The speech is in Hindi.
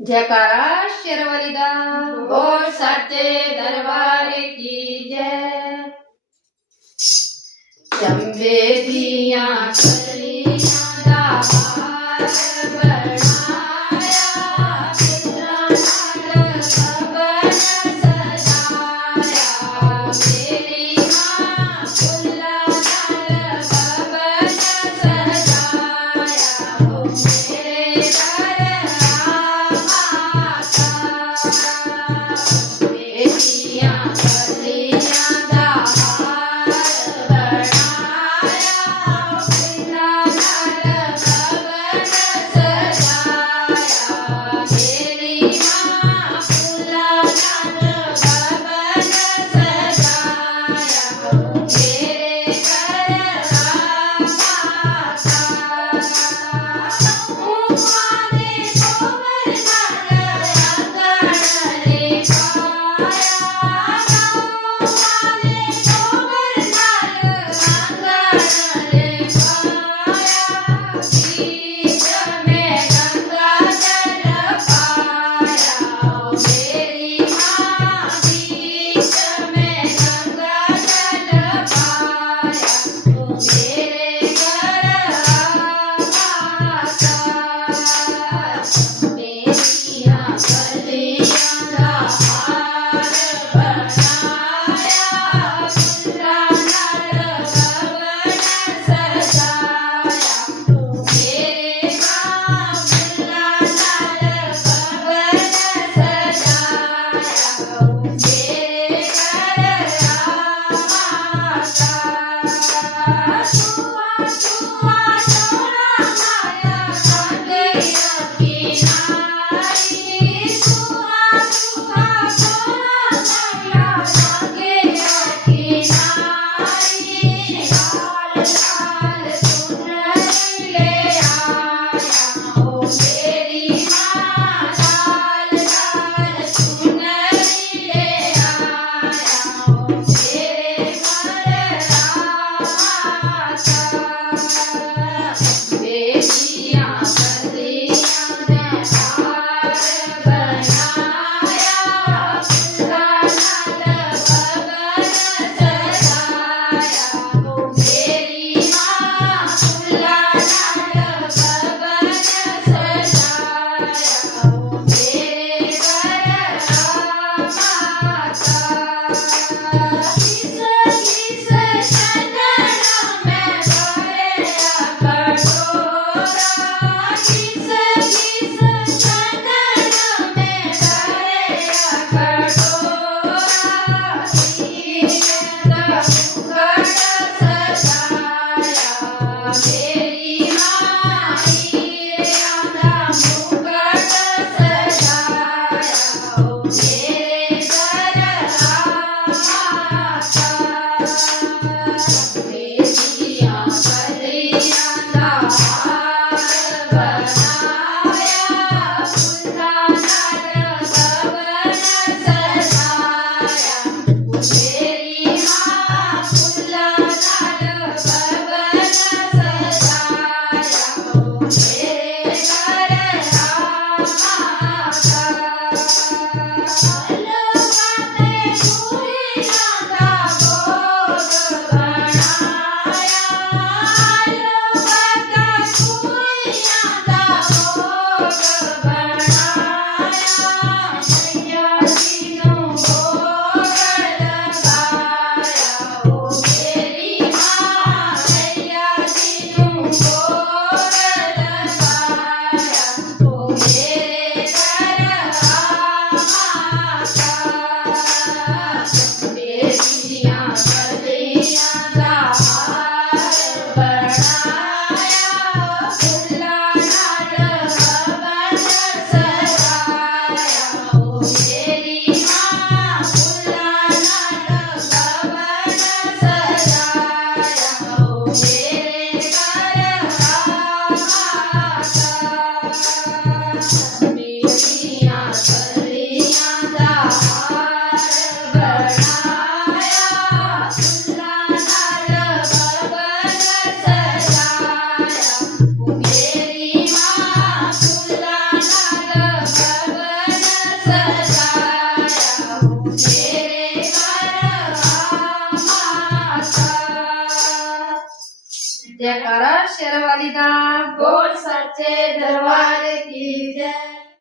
जयकारा शेरवाली दा बोल सच्चे दरबार की जय। चंबे दिया कलियां दा हार बनाया, फिरां नाल सबन सजाया। मेरी मां फुल्लां नाल सबन सजाया, ओ मेरे घर बेटियां कलियां दा हार बनाया, फिरां नाल सबन सजाया। मेरी मां फुल्लां नाल सबन सजाया, मेरे घर माता। उमाने गोबर नाल आंगण रे पाया, उमाने गोबर नाल आंगण रे पाया। बीच में गंगा जल पाया, मेरी मां बीच में गंगा जल पाया, तो मेरे घर माता। बेटियां कलियां दा हार बनाया, फुल्लां नाल सबन सजाया, तो मेरे मां फुल्लां नाल सबन सजाया, तो मेरे घर माता। छुआ छुआ छोड़ा माया नदिया किनारी, छुआ छुआ छोड़ा माया नदिया किनारी। लाल लाल चुनरी ले आया, ओ मेरी मां लाल लाल चुनरी ले आया, ओ मेरे घर माता। बेटियां कलियां ने हार बनाया, फुल्लां नाल सबन सजाया, तो मेरी मां फुल्लां नाल सबन सजाया, तो मेरे घर माता। किस किस चंदन में भरेया कटोरा, किस किस चंदन में भरेया कटोरा। हीरे दा मुकुट सजाया, मेरी मां हीरे दा मुकुट सजाया, ओ मेरे घर माता। बेटियां कलियां दा हार बनाया, फुल्लां नाल सबन सजाया, मेरी मां फुल्लां नाल सबन सजाया, मेरे घर माता। अलवाते कुड़ियां दा भोग बनाया, अलवाते कुड़ियां दा भोग बनाया। मैया जी नूं भोग लगाया, ओ मेरी मां मैया जी नूं भोग लगाया, ओ मेरे घर तेरे माता जयकारा शेरवाली दा बोल सच्चे दरबार की जय।